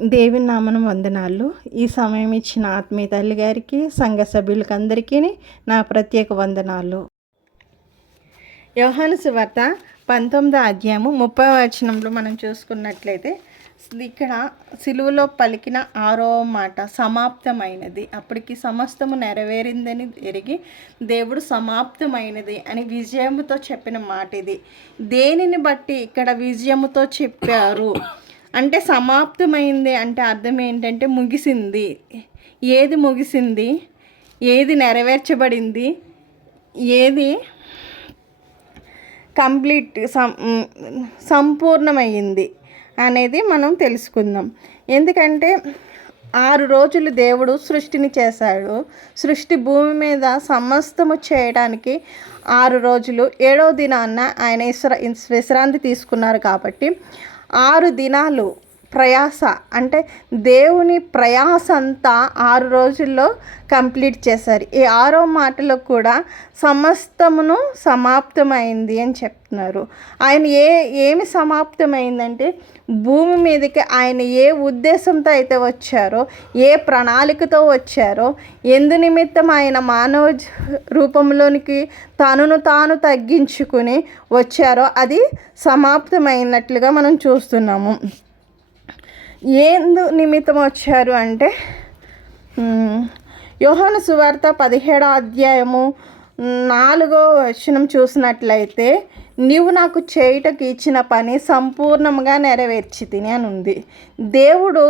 దేవుని నామను వందనాలు. ఈ సమయం ఇచ్చిన ఆత్మీయ తల్లి గారికి, సంఘ సభ్యులకి అందరికీ నా ప్రత్యేక వందనాలు. యోహాను సువార్త 19వ అధ్యాయము 30వ వచనంలో మనం చూసుకున్నట్లయితే ఇక్కడ సిలువలో పలికిన 6వ మాట సమాప్తమైనది. అప్పటికి సమస్తము నెరవేరిందని ఎరిగి దేవుడు సమాప్తమైనది అని విజయముతో చెప్పిన మాట ఇది. దేనిని బట్టి ఇక్కడ విజయముతో చెప్పారు అంటే సమాప్తమైంది అంటే అర్థం ఏంటంటే ముగిసింది. ఏది ముగిసింది, ఏది నెరవేర్చబడింది, ఏది కంప్లీట్ సంపూర్ణమైంది అనేది మనం తెలుసుకుందాం. ఎందుకంటే 6 రోజులు దేవుడు సృష్టిని చేశాడు. సృష్టి భూమి మీద సమస్తము చేయడానికి 6 రోజులు, 7వ దినాన్న ఆయన విశ్రాంతి తీసుకున్నారు. కాబట్టి 6 దినాలు ప్రయాస అంటే దేవుని ప్రయాస అంతా 6 రోజుల్లో కంప్లీట్ చేశారు. ఈ 6వ మాటలో కూడా సమస్తమును సమాప్తమైంది అని చెప్తున్నారు. ఆయన ఏమి సమాప్తమైందంటే భూమి మీదకి ఆయన ఏ ఉద్దేశంతో అయితే వచ్చారో, ఏ ప్రణాళికతో వచ్చారో, ఎందు నిమిత్తం ఆయన మానవ రూపంలోనికి తనను తాను తగ్గించుకుని వచ్చారో అది సమాప్తమైనట్లుగా మనం చూస్తున్నాము. ఏందు నిమిత్తం వచ్చారు అంటే యోహాను సువార్త 17వ అధ్యాయము 4వ వచనం చూసినట్లయితే నీవు నాకు చేయుటకు ఇచ్చిన పని సంపూర్ణంగా నెరవేర్చితిని అని ఉంది. దేవుడు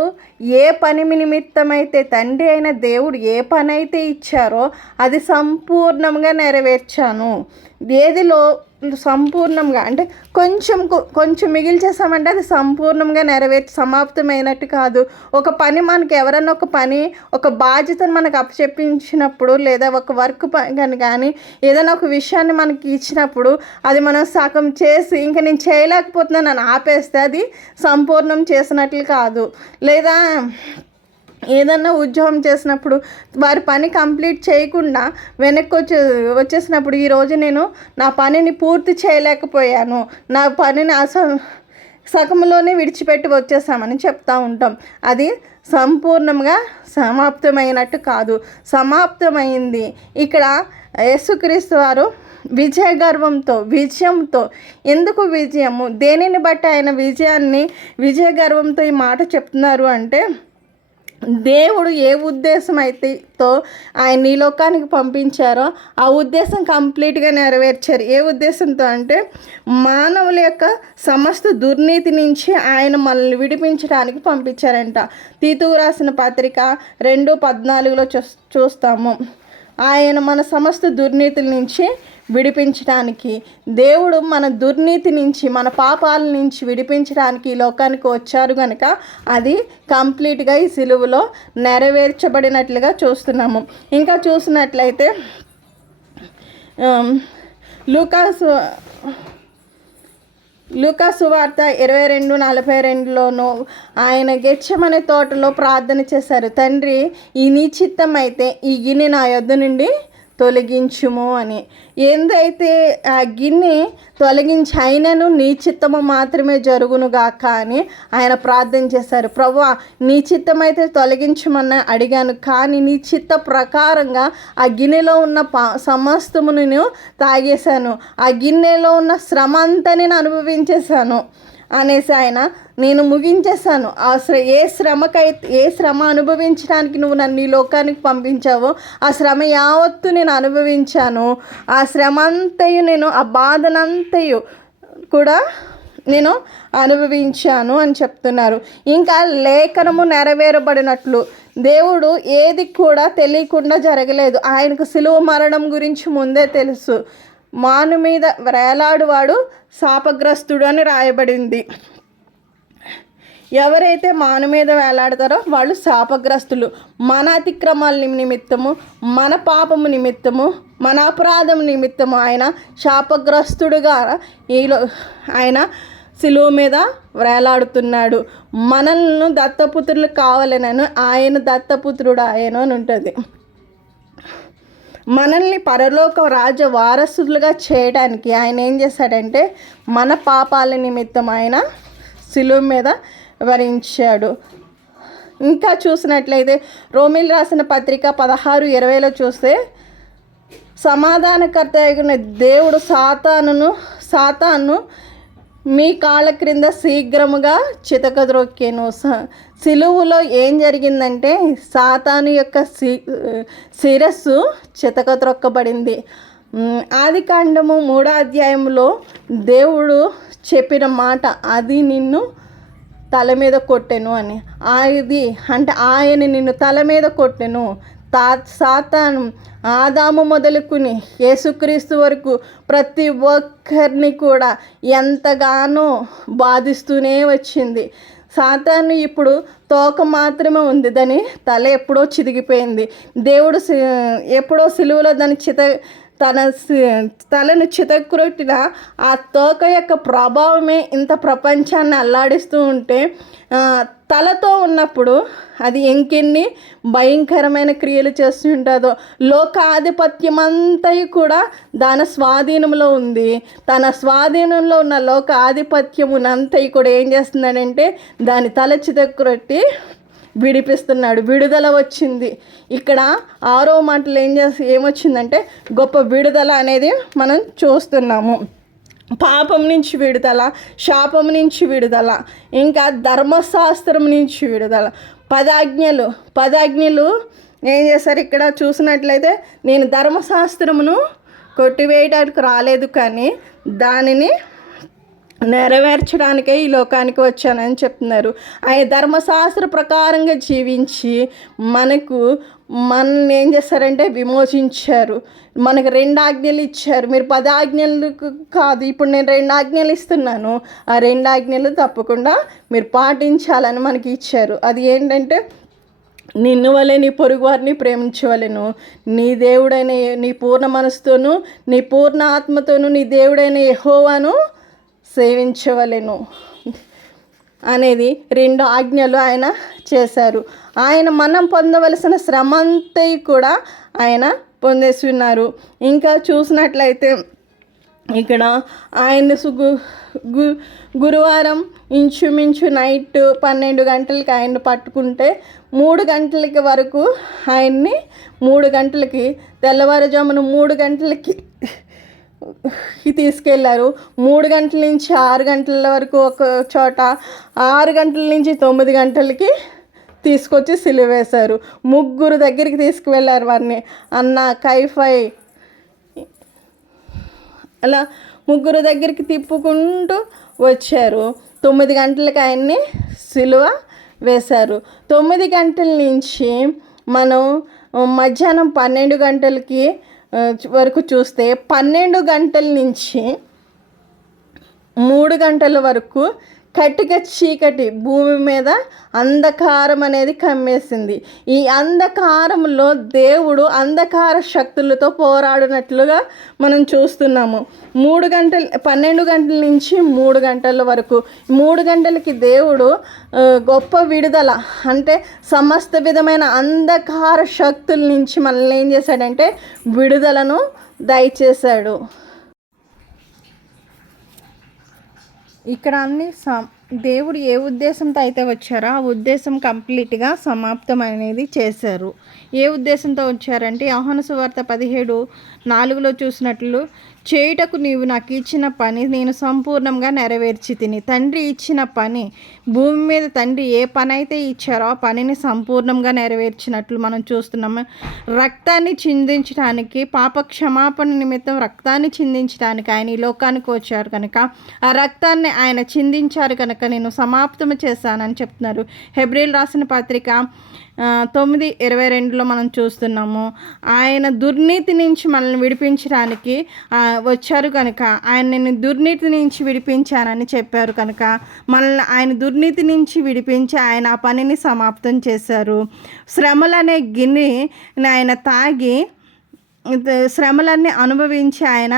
ఏ పని నిమిత్తమైతే తండ్రి అయిన దేవుడు ఏ పని అయితే ఇచ్చారో అది సంపూర్ణంగా నెరవేర్చాను. ఏదిలో సంపూర్ణంగా అంటే కొంచెం మిగిల్చేసామంటే అది సంపూర్ణంగా నెరవేర్చి సమాప్తమైనట్టు కాదు. ఒక పని మనకి ఎవరన్నా ఒక బాధ్యతను మనకు అప్పచెప్పించినప్పుడు లేదా ఒక వర్క్ కానీ ఏదైనా ఒక విషయాన్ని మనకి ఇచ్చినప్పుడు అది మనం సగం చేసి ఇంకా నేను చేయలేకపోతున్నాను అని ఆపేస్తే అది సంపూర్ణం చేసినట్లు కాదు. లేదా ఏదన్నా ఉద్యోగం చేసినప్పుడు వారి పని కంప్లీట్ చేయకుండా వెనక్కి వచ్చేసినప్పుడు ఈరోజు నేను నా పనిని పూర్తి చేయలేకపోయాను, నా పనిని సగంలోనే విడిచిపెట్టి వచ్చేసామని చెప్తూ ఉంటాం. అది సంపూర్ణంగా సమాప్తమైనట్టు కాదు, సమాప్తమైంది. ఇక్కడ యేసుక్రీస్తు వారు విజయంతో ఎందుకు విజయము, దేనిని బట్టి ఆయన విజయ గర్వంతో ఈ మాట చెప్తున్నారు అంటే దేవుడు ఏ ఉద్దేశం అయితేతో ఆయన ఈ లోకానికి పంపించారో ఆ ఉద్దేశం కంప్లీట్గా నెరవేర్చారు. ఏ ఉద్దేశంతో అంటే మానవుల యొక్క సమస్త దుర్నీతి నుంచి ఆయన మనల్ని విడిపించడానికి పంపించారంట. తీతుకు రాసిన పత్రిక 2:14 చూస్తాము. ఆయన మన సమస్త దుర్నీతుల నుంచి విడిపించడానికి, దేవుడు మన దుర్నీతి నుంచి మన పాపాల నుంచి విడిపించడానికి ఈ లోకానికి వచ్చారు కనుక అది కంప్లీట్గా ఈ సిలువలో నెరవేర్చబడినట్లుగా చూస్తున్నాము. ఇంకా చూసినట్లయితే లూకా సువార్త 22:42లోనూ ఆయన గెత్సెమనే తోటలో ప్రార్థన చేశారు. తండ్రి ఈ నీ చిత్తం అయితే ఈ గిన్నె నా యొద్ద నుండి తొలగించుము అని. ఏందైతే ఆ గిన్నె తొలగించి అయినను నీ చిత్తము మాత్రమే జరుగునుగాక అని ఆయన ప్రార్థన చేశారు. ప్రభువా నీ చిత్తమైతే తొలగించమని అడిగాను, కానీ నీ చిత్త ప్రకారంగా ఆ గిన్నెలో ఉన్న సమస్తము నేను తాగేశాను, ఆ గిన్నెలో ఉన్న శ్రమ అంతా నేను అనుభవించేశాను అనేసి ఆయన నేను ముగించేశాను. ఏ శ్రమ అనుభవించడానికి నువ్వు నన్ను ఈ లోకానికి పంపించావో ఆ శ్రమ యావత్తు నేను అనుభవించాను. ఆ శ్రమ అంతయు ఆ బాధనంతయు కూడా నేను అనుభవించాను అని చెప్తున్నారు. ఇంకా లేఖనము నెరవేరబడినట్లు దేవుడు ఏది కూడా తెలియకుండా జరగలేదు. ఆయనకు సిలువ మరణం గురించి ముందే తెలుసు. మాను మీద వేలాడువాడు శాపగ్రస్తుడు అని రాయబడింది. ఎవరైతే మాను మీద వేలాడతారో వాళ్ళు శాపగ్రస్తులు. మన అతిక్రమాల నిమిత్తము, మన పాపము నిమిత్తము, మన అపరాధం నిమిత్తము ఆయన శాపగ్రస్తుడుగా ఆయన సిలువ మీద వేలాడుతున్నాడు. మనల్ని దత్తపుత్రులు కావాలనను ఆయన దత్తపుత్రుడు ఆయన అని ఉంటుంది. మనల్ని పరలోక రాజ వారసులుగా చేయడానికి ఆయన ఏం చేశాడంటే మన పాపాల నిమిత్తం ఆయన సిలువ మీద భరించాడు. ఇంకా చూసినట్లయితే రోమిల్ రాసిన పత్రిక 16:20 చూస్తే సమాధానకర్త అయిన దేవుడు సాతాను మీ కాళ్ళ క్రింద శీఘ్రముగా చితకద్రొక్కెను. సిలువులో ఏం జరిగిందంటే సాతాను యొక్క శిరస్సు చితకద్రొక్కబడింది. ఆదికాండము 3వ అధ్యాయంలో దేవుడు చెప్పిన మాట, అది నిన్ను తల మీద కొట్టెను అని. అది అంటే ఆయన నిన్ను తల మీద కొట్టెను. సాతాను ఆదాము మొదలుకుని యేసుక్రీస్తు వరకు ప్రతి ఒక్కరిని కూడా ఎంతగానో బాధిస్తూనే వచ్చింది. సాతాను ఇప్పుడు తోక మాత్రమే ఉంది, దాని తల ఎప్పుడో చిదిగిపోయింది. దేవుడు ఎప్పుడో సిలువలో దాని తలను చితక్కొట్టిన ఆ తోక యొక్క ప్రభావమే ఇంత ప్రపంచాన్ని అల్లాడిస్తూ ఉంటే, తలతో ఉన్నప్పుడు అది ఇంకెన్ని భయంకరమైన క్రియలు చేస్తుంటుందో. లోక ఆధిపత్యం అంతా కూడా దాని స్వాధీనంలో ఉంది. తన స్వాధీనంలో ఉన్న లోక ఆధిపత్యమునంతా కూడా ఏం చేస్తున్నాడంటే దాని తల చితక్కొట్టి విడిపిస్తున్నాడు. విడుదల వచ్చింది. ఇక్కడ 6వ మాటలు ఏమొచ్చిందంటే గొప్ప విడుదల అనేది మనం చూస్తున్నాము. పాపం నుంచి విడుదల, శాపం నుంచి విడుదల, ఇంకా ధర్మశాస్త్రం నుంచి విడుదల. 10 ఆజ్ఞలు ఏం చేశారు ఇక్కడ చూసినట్లయితే, నేను ధర్మశాస్త్రమును కొట్టివేయడానికి రాలేదు కానీ దానిని నెరవేర్చడానికే ఈ లోకానికి వచ్చానని చెప్తున్నారు. ఆయన ధర్మశాస్త్ర ప్రకారంగా జీవించి మనల్ని ఏం చేస్తారంటే విమోచించారు. మనకు 2 ఆజ్ఞలు ఇచ్చారు. మీరు 10 ఆజ్ఞలు కాదు, ఇప్పుడు నేను 2 ఆజ్ఞలు ఇస్తున్నాను. ఆ 2 ఆజ్ఞలు తప్పకుండా మీరు పాటించాలని మనకి ఇచ్చారు. అది ఏంటంటే, నిన్ను వలె నీ పొరుగు వారిని ప్రేమించవలెను, నీ దేవుడైన నీ పూర్ణ మనసుతోనూ నీ పూర్ణ ఆత్మతోనూ నీ దేవుడైన యెహోవాను సేవించవలెను అనేది 2 ఆజ్ఞలు ఆయన చేశారు. ఆయన మనం పొందవలసిన శ్రమ అంతా కూడా ఆయన పొందేసి ఉన్నారు. ఇంకా చూసినట్లయితే ఇక్కడ ఆయన గురువారం ఇంచుమించు నైట్ 12 గంటలకి ఆయన పట్టుకుంటే 3 గంటలకి వరకు ఆయన్ని 3 గంటలకి తెల్లవారుజామున 3 గంటలకి తీసుకెళ్లారు. 3 గంటల నుంచి 6 గంటల వరకు ఒక చోట, 6 గంటల నుంచి 9 గంటలకి తీసుకొచ్చి సిలువ వేశారు. 3 దగ్గరికి తీసుకువెళ్ళారు వారిని. అన్న, కైఫై, అలా 3 దగ్గరికి తిప్పుకుంటూ వచ్చారు. 9 గంటలకి ఆయన్ని సిలువ వేశారు. 9 గంటల నుంచి మనం మధ్యాహ్నం 12 గంటలకి వరకు చూస్తే 12 గంటల నుంచి 3 గంటల వరకు కటిక చీకటి భూమి మీద అంధకారం అనేది కమ్మేసింది. ఈ అంధకారంలో దేవుడు అంధకార శక్తులతో పోరాడినట్లుగా మనం చూస్తున్నాము. 12 గంటల నుంచి 3 గంటల వరకు, 3 గంటలకి దేవుడు గొప్ప విడుదల, అంటే సమస్త విధమైన అంధకార శక్తుల నుంచి మనల్ని ఏం చేశాడంటే విడుదలను దయచేశాడు. ఇక్కడ అన్ని దేవుడు ఏ ఉద్దేశంతో అయితే వచ్చారో ఆ ఉద్దేశం కంప్లీట్గా సమాప్తం అనేది చేశారు. ఏ ఉద్దేశంతో వచ్చారంటే యోహాను సువార్త 17:4 చూసినట్లు, చేయుటకు నీవు నాకు ఇచ్చిన పని నేను సంపూర్ణంగా నెరవేర్చి తిని. తండ్రి ఇచ్చిన పని, భూమి మీద తండ్రి ఏ పని అయితే ఇచ్చారో ఆ పనిని సంపూర్ణంగా నెరవేర్చినట్లు మనం చూస్తున్నాము. రక్తాన్ని చిందించడానికి, పాప క్షమాపణ నిమిత్తం రక్తాన్ని చిందించడానికి ఆయన ఈ లోకానికి వచ్చారు కనుక, ఆ రక్తాన్ని ఆయన చిందించారు కనుక నేను సమాప్తం చేశానని చెప్తున్నారు. హెబ్రీలు రాసిన పత్రిక 9:22 మనం చూస్తున్నాము. ఆయన దుర్నీతి నుంచి మనల్ని విడిపించడానికి వచ్చారు కనుక, ఆయన నేను దుర్నీతి నుంచి విడిపించానని చెప్పారు కనుక మనల్ని ఆయన దుర్నీతి నుంచి విడిపించి ఆయన ఆ పనిని సమాప్తం చేశారు. శ్రమలనే గిన్నె ఆయన తాగి శ్రమలన్నీ అనుభవించి ఆయన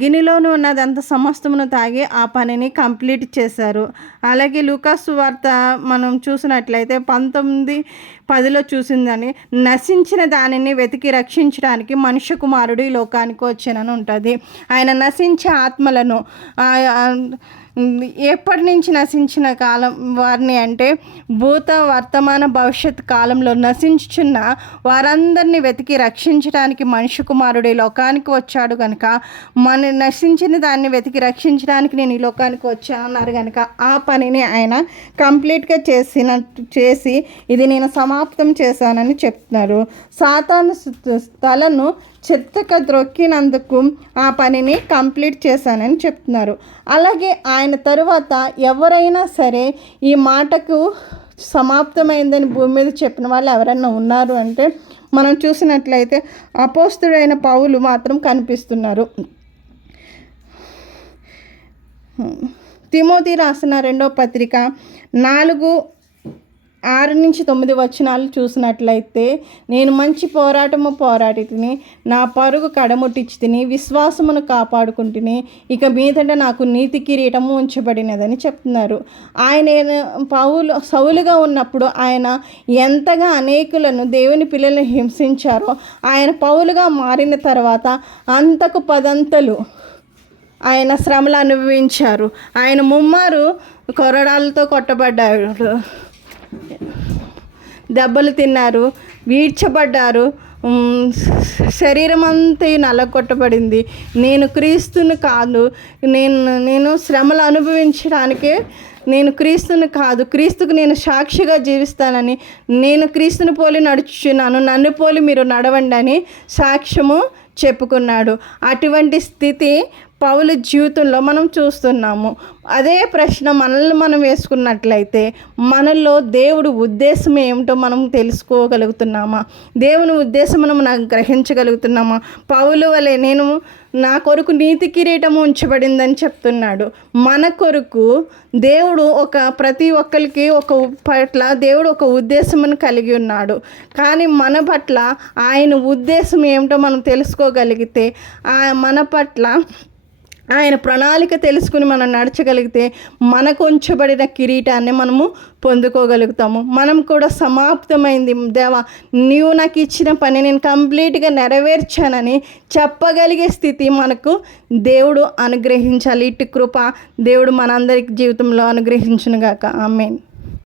గిన్నెలోనూ ఉన్నదంత సమస్తమును తాగి ఆ పనిని కంప్లీట్ చేశారు. అలాగే లూకాసు వార్త మనం చూసినట్లయితే 19:10 చూసిందని, నశించిన దానిని వెతికి రక్షించడానికి మనుష్య కుమారుడు ఈ లోకానికి వచ్చానని ఉంటుంది. ఆయన నశించే ఆత్మలను ఎప్పటి నుంచి నశించిన కాలం వారిని అంటే భూత వర్తమాన భవిష్యత్ కాలంలో నశించుచున్న వారందరినీ వెతికి రక్షించడానికి మనిషి కుమారుడు ఈ లోకానికి వచ్చాడు కనుక మన నశించిన దాన్ని వెతికి రక్షించడానికి నేను ఈ లోకానికి వచ్చా అన్నారు కనుక ఆ పనిని ఆయన కంప్లీట్గా చేసి ఇది నేను సమాప్తం చేశానని చెప్తున్నారు. సాతాను తలను చెత్తగా ద్రొక్కినందుకు ఆ పనిని కంప్లీట్ చేశానని చెప్తున్నారు. అలాగే ఆయన తరువాత ఎవరైనా సరే ఈ మాటకు సమాప్తమైందని భూమి మీద చెప్పిన వాళ్ళు ఎవరైనా ఉన్నారు అంటే మనం చూసినట్లయితే అపోస్తుడైన పౌలు మాత్రం కనిపిస్తున్నారు. తిమోతి రాసిన 2వ పత్రిక 4:6-9 వచనాలు చూసినట్లయితే నేను మంచి పోరాటము పోరాడి తిని నా పరుగు కడముట్టించి తిని విశ్వాసమును కాపాడుకుంటుని ఇక మీదట నాకు నీతి కిరీటము ఉంచబడినదని చెప్తున్నారు. ఆయన సౌలుగా ఉన్నప్పుడు ఆయన ఎంతగా అనేకులను దేవుని పిల్లలను హింసించారో ఆయన పౌలుగా మారిన తర్వాత అంతకు పదంతలు ఆయన శ్రమలు అనుభవించారు. ఆయన ముమ్మారు కొరడాలతో కొట్టబడ్డారు, దెబ్బలు తిన్నారు, వీడ్చబడ్డారు, శరీరం అంతా నలగొట్టబడింది. నేను క్రీస్తుని కాదు, నేను శ్రమలు అనుభవించడానికే నేను క్రీస్తుని కాదు, క్రీస్తుకు నేను సాక్షిగా జీవిస్తానని, నేను క్రీస్తుని పోలి నడుచుచున్నాను, నన్ను పోలి మీరు నడవండి అని సాక్ష్యము చెప్పుకున్నాడు. అటువంటి స్థితి పౌలు జీవితంలో మనం చూస్తున్నాము. అదే ప్రశ్న మనల్ని మనం వేసుకున్నట్లయితే మనలో దేవుడు ఉద్దేశం ఏమిటో మనం తెలుసుకోగలుగుతున్నామా? దేవుని ఉద్దేశమును మనం గ్రహించగలుగుతున్నామా? పౌలు వలె నేను నా కొరకు నీతి కిరీటము ఉంచబడిందని చెప్తున్నాడు. మన కొరకు దేవుడు ప్రతి ఒక్కరికి పట్ల దేవుడు ఒక ఉద్దేశమును కలిగి ఉన్నాడు. కానీ మన పట్ల ఆయన ఉద్దేశం ఏమిటో మనం తెలుసుకోగలిగితే మన పట్ల ఆయన ప్రణాళిక తెలుసుకుని మనం నడచగలిగితే మనకు ఉంచబడిన కిరీటాన్ని మనము పొందుకోగలుగుతాము. మనం కూడా సమాప్తమైంది దేవా, నీవు నాకు ఇచ్చిన పని నేను కంప్లీట్గా నెరవేర్చానని చెప్పగలిగే స్థితి మనకు దేవుడు అనుగ్రహించాలి. ఇటు కృప దేవుడు మనందరి జీవితంలో అనుగ్రహించునుగాక. ఆమేన్.